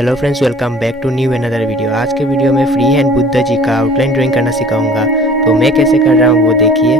Hello friends, welcome back to new another video. आज के video में फ्री हैंड बुद्धा जी का आउटलाइन ड्राइंग करना सिखाऊंगा। तो मैं कैसे कर रहा हूँ वो देखिए।